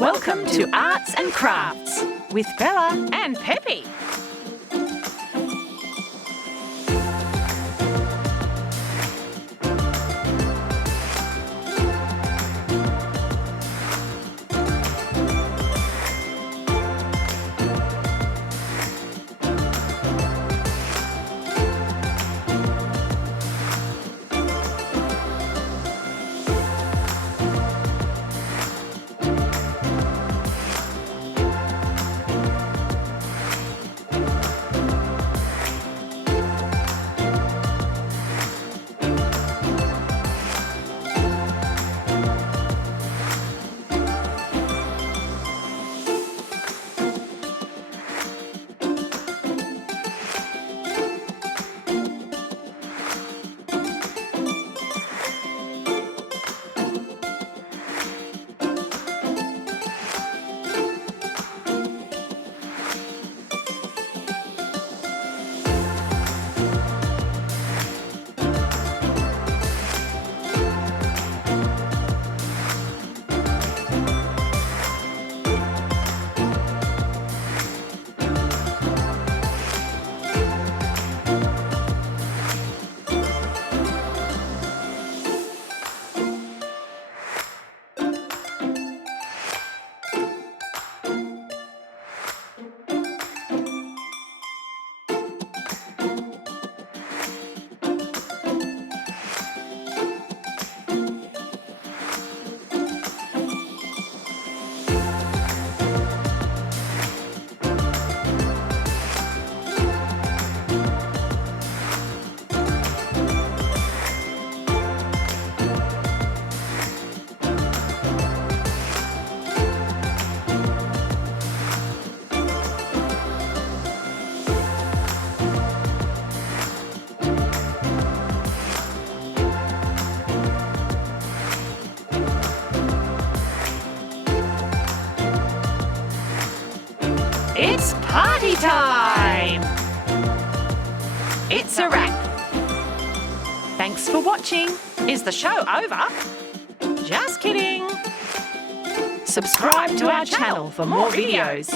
Welcome to Arts and Crafts with Bella and Peppy. It's party time! It's a wrap. Thanks for watching. Is the show over? Just kidding. Subscribe to our channel for more videos.